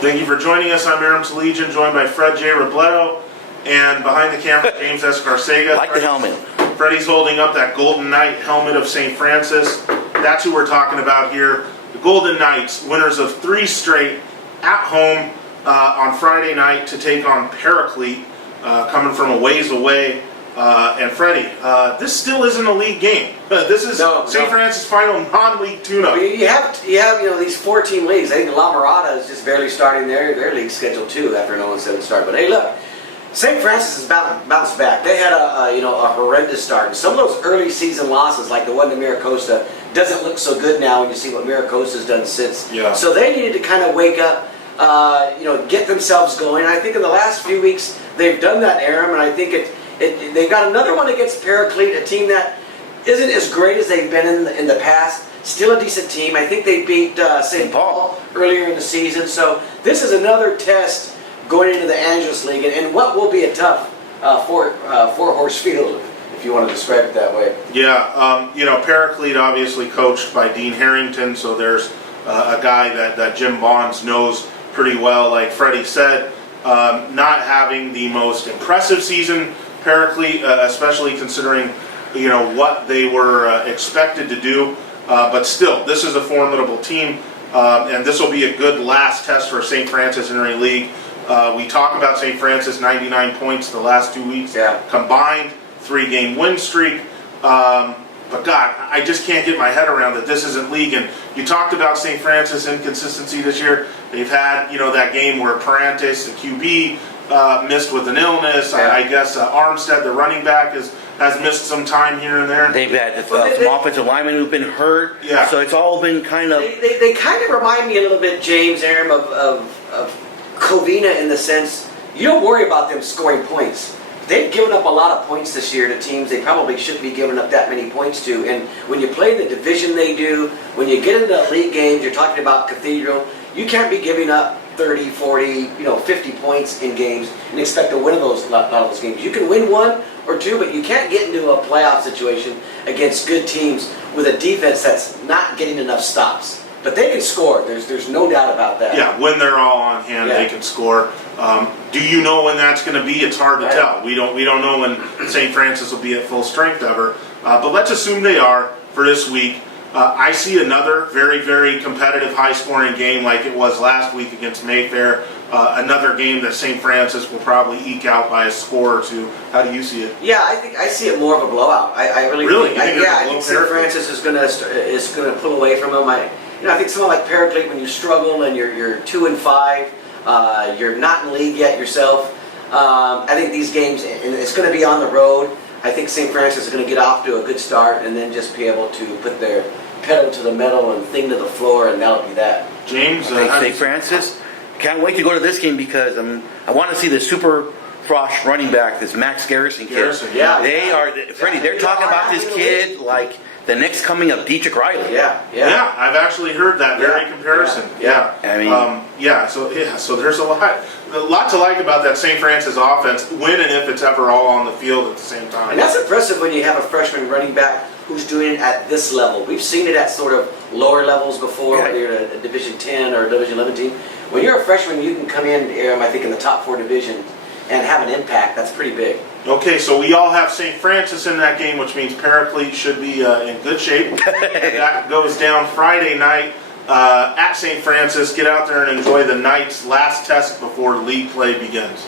Thank you for joining us. I'm Aram's Legion, joined by Fred J. Robledo, and behind the camera, James S. Garcega. Like the helmet. Freddie's holding up that Golden Knight helmet of St. Francis. That's who we're talking about here. The Golden Knights, winners of 3 straight at home on Friday night to take on Paraclete, coming from a ways away. And Freddie, this still isn't a league game. This is St. Francis' final non-league tune-up. You have these 4-team leagues. I think La Mirada is just barely starting their league schedule too after an 0-7 start. But hey, look, St. Francis has bounced back. They had a horrendous start. And some of those early season losses, like the one to Miracosta, doesn't look so good now when you see what Miracosta's done since. Yeah. So they needed to kind of wake up, get themselves going. And I think in the last few weeks they've done that, Aram, and I think they've got another one against Paraclete, a team that isn't as great as they've been in the past. Still a decent team. I think they beat St. Paul earlier in the season. So this is another test going into the Angeles League, and what will be a tough four-horse field, if you want to describe it that way. Yeah, Paraclete obviously coached by Dean Harrington, so there's a guy that Jim Bonds knows pretty well. Like Freddie said, not having the most impressive season, Paraclete, especially considering what they were expected to do, but still, this is a formidable team, and this will be a good last test for St. Francis entering league. We talk about St. Francis, 99 points the last 2 weeks combined, 3-game win streak. But God, I just can't get my head around that this isn't league. And you talked about St. Francis inconsistency this year. They've had that game where Parantes, the QB, missed with an illness. I guess Armstead, the running back, has missed some time here and there. They've had some offensive linemen who've been hurt. Yeah. So it's all been kind of... They kind of remind me a little bit, James, Aram, of Covina, in the sense you don't worry about them scoring points. They've given up a lot of points this year to teams they probably shouldn't be giving up that many points to. And when you play the division they do, when you get into league games, you're talking about Cathedral, you can't be giving up 30, 40, 50 points in games and expect to win a lot of those games. You can win 1 or 2, but you can't get into a playoff situation against good teams with a defense that's not getting enough stops. But they can score. There's no doubt about that. Yeah, when they're all on hand, they can score. Do you know when that's going to be? It's hard to tell. We don't know when St. Francis will be at full strength ever. But let's assume they are for this week. I see another very, very competitive, high-scoring game like it was last week against Mayfair. Another game that St. Francis will probably eke out by a score or 2. How do you see it? Yeah, I see it more of a blowout. I really think. I think St. Francis is going to pull away from them. I think someone like Paraclete, when you struggle and you're 2-5, you're not in league yet yourself. I think these games, and it's going to be on the road. I think St. Francis is going to get off to a good start and then just be able to put their pedal to the metal and thing to the floor, and that'll be that. James, St. Francis, can't wait to go to this game because I want to see the Super Frosh running back, this Max Garrison kid. They are, Freddie, they're talking about this kid like the next coming of Dietrich Riley. Yeah, I've actually heard that very comparison. I mean, so there's a lot to like about that St. Francis offense, when and if it's ever all on the field at the same time. And that's impressive when you have a freshman running back who's doing it at this level. We've seen it at sort of lower levels before, whether you're a Division 10 or a Division 11 team. When you're a freshman, you can come in, I think, in the top 4 divisions and have an impact. That's pretty big. Okay, so we all have St. Francis in that game, which means Paraclete should be in good shape. That goes down Friday night at St. Francis. Get out there and enjoy the Knights' last test before league play begins.